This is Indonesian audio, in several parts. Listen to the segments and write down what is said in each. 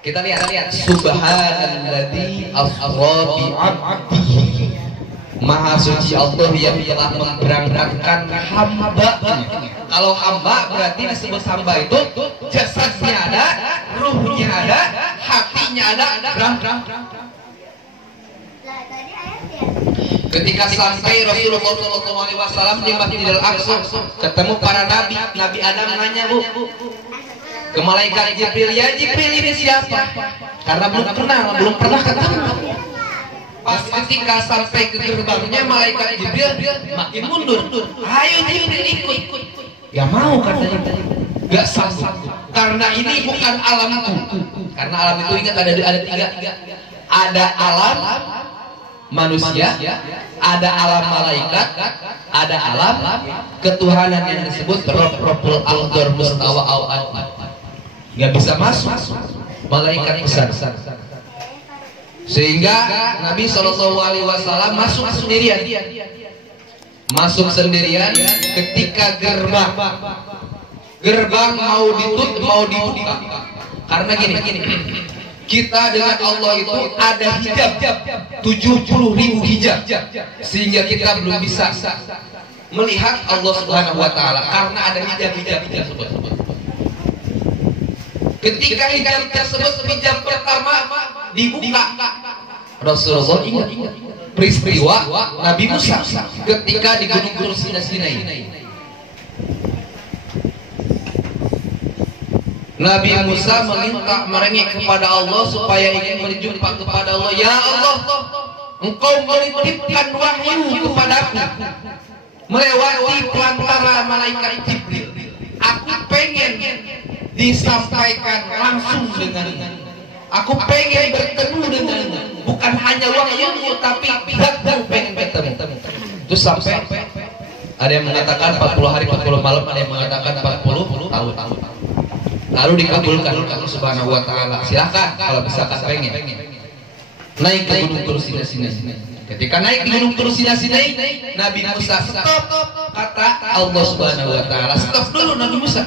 Kita lihat subhanalladzi asra bi 'abdihi. Maha suci Allah yang telah memberangkatkan hamba. Kalau hamba berarti disebut hamba itu jasadnya ada, ruhnya ada, hatinya ada. Ketika sampai Rasulullah SAW di Masjidil Aqsa, ketemu para nabi. Nabi Adam nanya, Bu, ke malaikat Jibril, ya Jibril ini siapa? Karena belum pernah ketemu. Pas ketika sampai ke gerbangnya, malaikat Jibril makin mundur. Ayo Jibril ikut. Gak mau katanya, gak sanggup. Karena ini bukan alamku. Karena alam itu ingat ada tiga. Ada alam manusia, ada alam malaikat, ada alam ketuhanan yang disebut Rabbul Ardhar Mustawa Al-A'la. Gak bisa masuk malaikat besar. Sehingga Nabi SAW masuk sendirian. Ketika gerbang mau dibuka. Karena gini, kita dengan Allah itu ada hijab 70.000 hijab, sehingga kita belum bisa melihat Allah Subhanahu wa Ta'ala karena ada hijab tersebut. Ketika hijab tersebut, hijab pertama dibuka, Rasulullah ingat peristiwa Nabi Musa ketika di Gunung Tur Sinai. Nabi Musa merengek kepada Allah supaya ingin berjumpa kepada Allah. Ya Allah, Engkau menitipkan wahyu kepadaku melewati pelantara malaikat Jibril. Aku pengen disampaikan langsung dengan, aku pengen bertemu dengan, bukan hanya wahyu tapi zatmu pengen bertemu. Terus sampai ada yang mengatakan 40 hari 40 malam, ada yang mengatakan 40 tahun. Lalu dikabulkan Allah Subhanahu wa Ta'ala. Silahkan kalau misalkan pengen naik ke Gunung Tur Sinai. Ketika naik di Gunung Tur Sinai, Nabi Musa stop. Kata Allah Subhanahu wa Ta'ala, stop dulu Nabi Musa.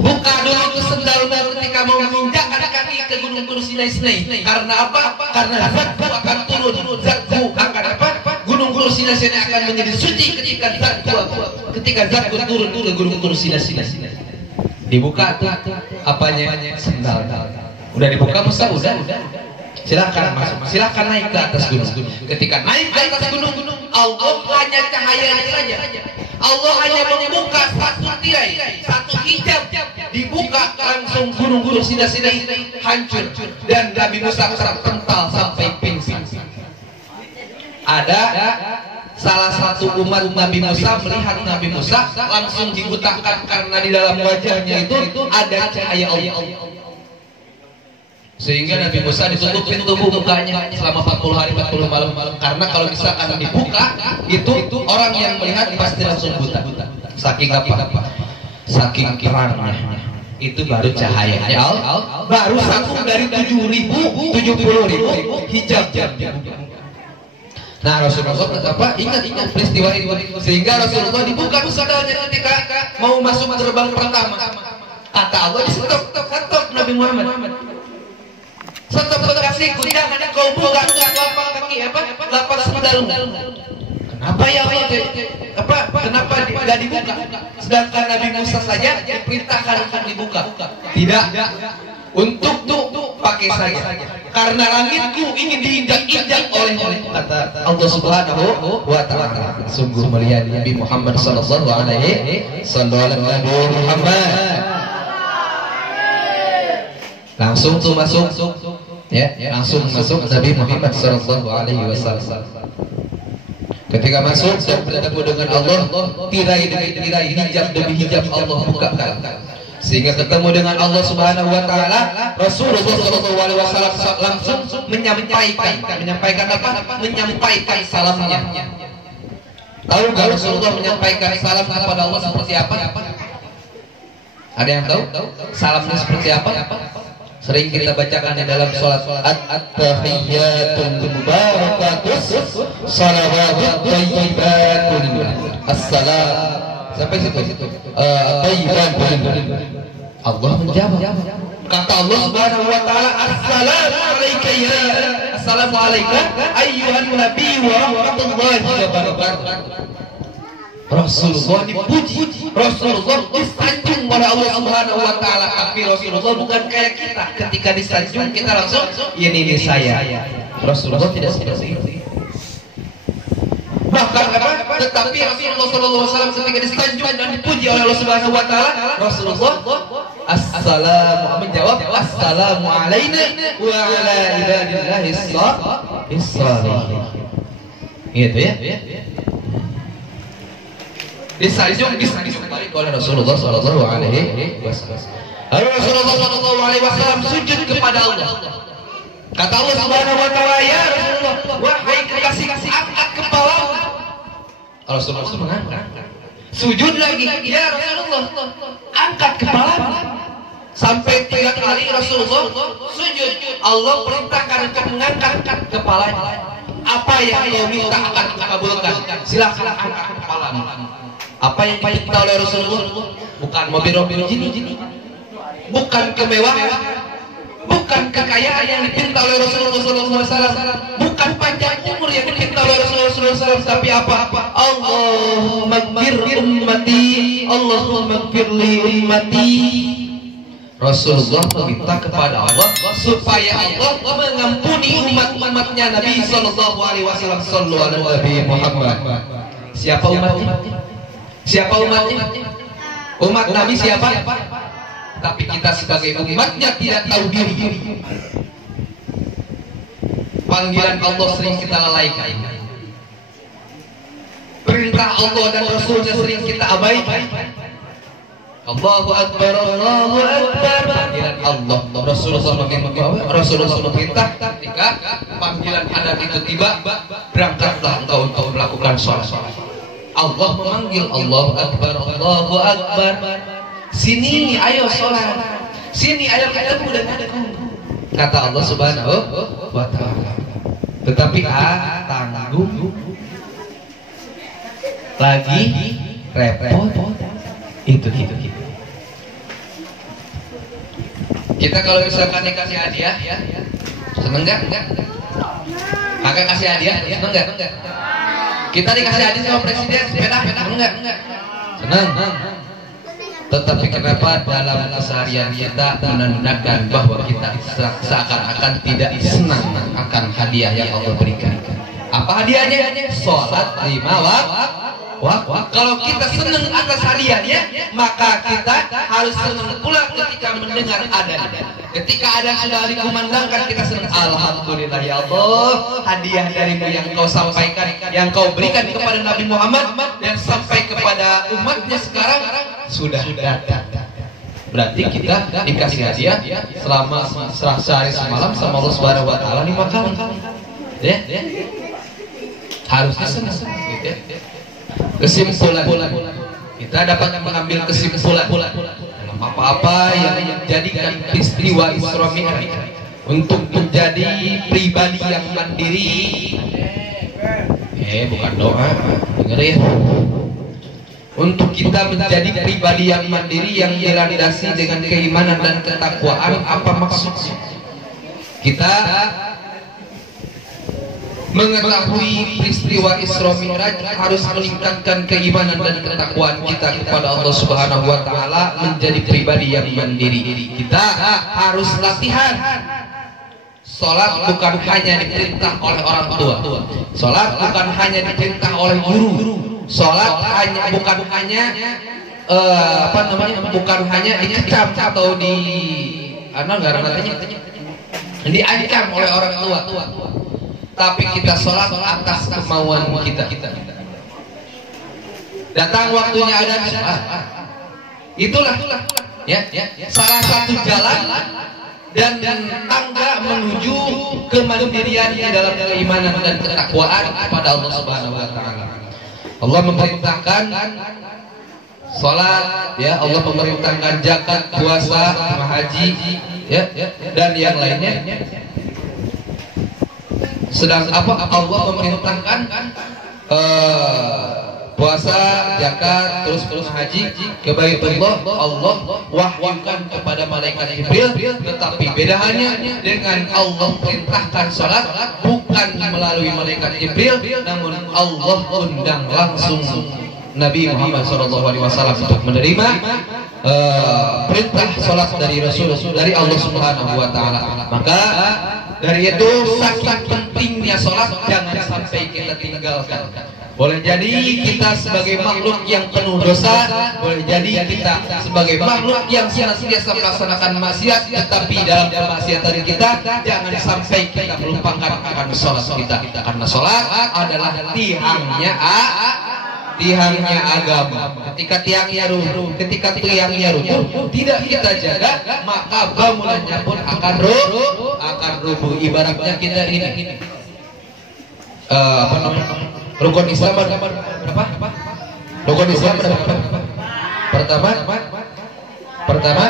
Buka dulu ke sendalmu ketika mau menginjakkan kaki ke Gunung Tur Sinai. Karena apa? Karena zatku akan turun. Zatku akan apa? Gunung Tur Sinai akan menjadi suci ketika zatku turun ke Gunung Tur Sinai. Dibuka tuh apanya? Sendal. Udah dibuka Musa? Udah. Silakan masuk. Silakan naik ke atas gunung. Ketika naik ke atas gunung, Allah hanya cahayanya saja. Allah hanya membuka satu tirai, satu hijab, dibuka langsung gunung-gunung Sinai hancur dan Nabi Musa terpental sampai pingsan. Ada salah satu umat Nabi Musa melihat Nabi Musa langsung dibutakan karena di dalam wajahnya itu ada cahaya Allah. Sehingga Nabi Musa ditutupin tubuh mukanya selama 40 hari 40 malam. Karena kalau misalkan dibuka itu orang yang melihat pasti langsung buta. Saking apa? Saking terangnya. Itu baru cahayanya Allah. Baru satu dari 70.000 hijab. Nah Rasulullah ingat peristiwa itu, sehingga Rasulullah dibuka sandalnya ketika mau masuk gerbang pertama. Kata Allah di stop Nabi Muhammad. Stop kasihku, jangan kau buka lapak kaki lapak sandalmu. Kenapa ya kenapa tidak dibuka? Sedangkan Nabi Musa saja diperintahkan untuk dibuka. Tidak. Untuk pakai saja. Karena langitku ingin diinjak-injak oleh kata Allah Subhanahu wa Ta'ala. Sungguh mulia Nabi Muhammad sallallahu alaihi wasallam. Langsung tuh masuk. Ya, langsung masuk Nabi Muhammad sallallahu alaihi wasallam. Ketika masuk dan bertemu dengan Allah, tirai demi tirai, hijab demi hijab Allah bukakan. Sehingga ketemu dengan Allah Subhanahu wa Ta'ala. Rasulullah SAW langsung menyampaikan apa? Menyampaikan salamnya. Tahu nggak Rasulullah menyampaikan salam kepada Allah seperti apa? Ada yang tahu? Salamnya seperti apa? Sering kita bacakan di dalam sholat. At-tahiyyatul mubarakatus salawatut thayyibatun assalam. Sampai situ. Allah menjawab. Kata Allah Subhanahu wa taala, Assalamu alayka ayyuhan nabi wa rahmatullahi wa barakatuh. Rasulullah dipuji, Rasulullah disanjung oleh Allah Subhanahu wa taala. Tapi Rasulullah bukan kayak kita, ketika disanjung kita langsung ini saya. Rasulullah tidak seperti itu. Bahkan tetapi Rasulullah sallallahu alaihi wasallam ketika disanjung dan dipuji oleh Allah Subhanahu wa taala, Rasulullah menjawab assalamu alaina wa ala ibadillahis shalihin. Gitu ya. Disanjung balik oleh Rasulullah sallallahu alaihi wasallam. Rasulullah sallallahu alaihi wasallam sujud kepada Allah. Kata Allah Subhanahu wa taala, ya Rasulullah, wahai kekasih, angkat kepala. Rasulullah mengangkat. Sujud lagi, ya Rasulullah, angkat kepala. Sampai 3 kali Rasulullah sujud. Allah perintahkan untuk mengangkat kepalanya. Apa yang kau minta akan dikabulkan. Silakan angkat kepalamu. Apa yang diminta oleh Rasulullah? Bukan mobil-mobil jini, bukan kemewahan, bukan kekayaan yang dipinta oleh Rasulullah SAW, bukan panjang umur yang dipinta oleh Rasulullah SAW, tapi apa? Allahumma ighfir ummati, Allahumma ighfir li ummati. Rasulullah meminta kepada Allah supaya Allah mengampuni umat-umatnya Nabi Sallallahu Alaihi Wasallam. Sallu ala Nabi Muhammad. Siapa umatnya? Siapa umatnya? Umat Nabi siapa? Tapi kita sebagai umatnya tidak tahu diri. Panggilan Allah sering kita lalaikan. Perintah Allah dan Rasulnya sering kita abaikan. Allahu Akbar, Allahu Akbar. Panggilan Allah, Rasulullah meminta ketika panggilan adat itu tiba, berangkatlah engkau untuk melakukan sholat. Allah memanggil, Allahu Akbar, Allahu Akbar. Sini ayo sholat, sini ayo ketemu denganku. Kata Allah Subhanahu wa taala. Tetapi tanggung lagi repot. Itu. Kita kalau misalkan dikasih hadiah, seneng nggak? Kakak kasih hadiah, seneng nggak? Kita dikasih hadiah sama presiden sepeda, seneng nggak? Seneng. Tetapi kenapa dalam keseharian kita menandakan bahwa kita seakan-akan tidak senang akan hadiah yang Allah berikan? Apa hadiahnya? Sholat 5 waktu. Kalau kita senang atas hadiahnya, maka kita harus senang pula ketika mendengar adzan. Ketika adzan sudah dikumandangkan, kita senang. Alhamdulillah ya Allah, hadiah darimu yang kau sampaikan, yang kau berikan kepada Nabi Muhammad dan sampai kepada umatnya sekarang sudah datang. Berarti kita dikasih hadiah selama sehari semalam sama Allah Subhanahu wa taala 5 kali. Ya? Harusnya senang gitu ya. Kesimpulan, kita dapat mengambil kesimpulan apa-apa yang menjadikan peristiwa Isra Mi'raj untuk menjadi pribadi yang mandiri. Bukan doa, dengerin. Untuk kita menjadi pribadi yang mandiri yang dilandasi dengan keimanan dan ketakwaan. Apa maksudnya? Kita mengetahui peristiwa Isra Mi'raj harus meningkatkan keimanan dan ketakwaan kita kepada Allah Subhanahu wa taala, menjadi pribadi yang mandiri. Kita harus latihan. Salat bukan hanya diperintah oleh orang tua. Salat bukan hanya diperintah oleh guru. Salat bukan hanya bukan hanya dikecam atau diancam oleh orang tua. Tapi kita sholat atas kemauan kita. Datang waktunya adzan, itulah ya salah satu jalan dan tangga menuju kemandirian di dalam keimanan dan ketakwaan kepada Allah Subhanahu wa taala. Allah memerintahkan sholat, ya, Allah memerintahkan zakat, puasa, haji, ya, dan yang lainnya. Sedang Allah memerintahkan puasa, zakat, terus haji ke Baitullah, Allah wahyukan kepada malaikat Jibril. Tetapi bedanya dengan Allah perintahkan salat bukan melalui malaikat Jibril, namun Allah undang langsung Nabi Muhammad SAW untuk menerima perintah salat dari Rasul dari Allah Subhanahu wa taala. Maka dari itu saking pentingnya salat jangan sampai kita tinggalkan. Boleh jadi kita sebagai makhluk yang penuh dosa, boleh jadi kita sebagai makhluk yang senantiasa melaksanakan maksiat, tetapi dalam kemaksiatan kita jangan sampai kita melupakan akan sholat kita, karena sholat adalah tiangnya agama. Ketika tiangnya runtuh, tidak kita jaga, maka bangunannya pun akan rubuh. Ibaratnya kita ini rukun Islam berapa? Rukun Islam berapa? Pertama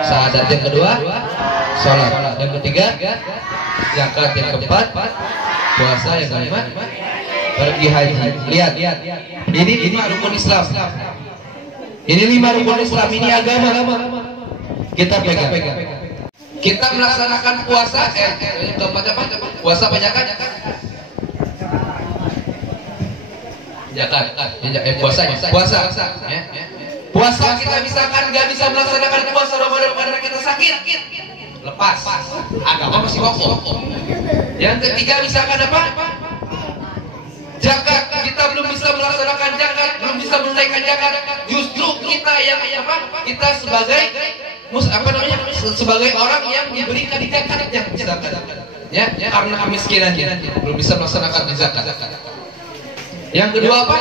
syahadat, yang kedua salat, yang ketiga zakat, yang keempat puasa, yang kelima pergi haji. Lihat, ini 5 rukun Islam. Ini 5 rukun Islam, ini agama. Kita pegang. Kita melaksanakan puasa, puasa apa zakat? Puasa kita misalkan nggak bisa melaksanakan puasa Ramadan karena kita sakit, lepas, agama masih kokoh. Yang ketiga misalkan apa? Zakat, kita belum bisa melaksanakan zakat, belum bisa menunaikan zakat. Justru kita yang kita sebagai orang yang diberikan zakatnya, karena kemiskinannya belum bisa melaksanakan zakat. Yang kedua apa?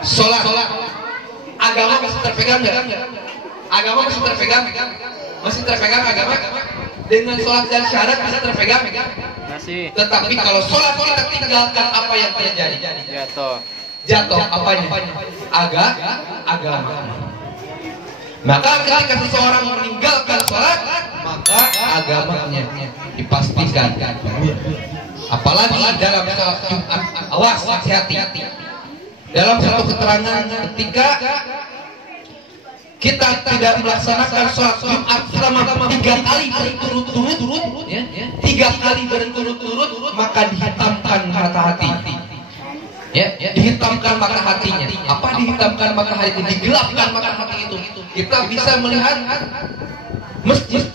Sholat. Agama masih terpegang nggak? Agama masih terpegang agama dengan sholat dan syahadat masih terpegang. Masih. Tetapi kalau sholat kita tinggalkan, apa yang terjadi? Jatuh apanya? Agama. Maka ketika seseorang meninggalkan sholat, maka agamanya dipastikan. Apalagi dalam sholat Jumat, awas, hati-hati. Dalam satu keterangan, ketika kita tidak melaksanakan sholat Jumat selama 3 kali berturut-turut, 3 kali berturut-turut, maka dihitamkan mata hati. Dihitamkan mata hatinya. Apa dihitamkan mata hati? Digelapkan mata hati itu. Kita bisa melihat masjid,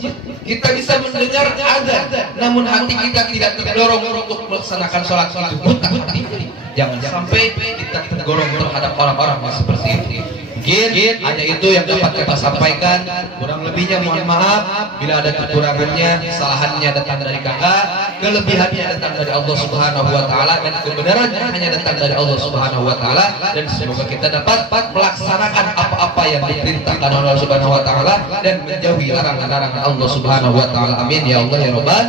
kita bisa mendengar azan, namun hati kita tidak terdorong untuk melaksanakan sholat itu. Jangan sampai kita terdorong terhadap orang-orang yang seperti itu. Mungkin hanya itu yang dapat kita sampaikan. Kurang lebihnya mohon maaf bila ada kekurangannya, kesalahannya datang dari kakak, kelebihannya datang dari Allah Subhanahu wa taala, dan kebenarannya hanya datang dari Allah Subhanahu wa taala. Dan semoga kita dapat melaksanakan apa-apa yang diperintahkan oleh Allah Subhanahu wa taala dan menjauhi larangan-larangan Allah Subhanahu wa taala. Amin ya Allah ya Rabbal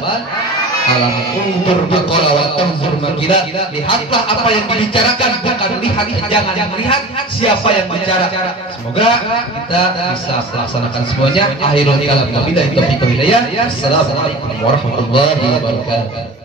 alam. Untur biqala wa tanzur makila. Lihatlah apa yang dibicarakan, bukan lihat, jangan melihat siapa yang bicara. Semoga kita bisa melaksanakan semuanya. Akhirul kalam, wabillahi taufiq wal hidayah. Assalamualaikum warahmatullahi wabarakatuh.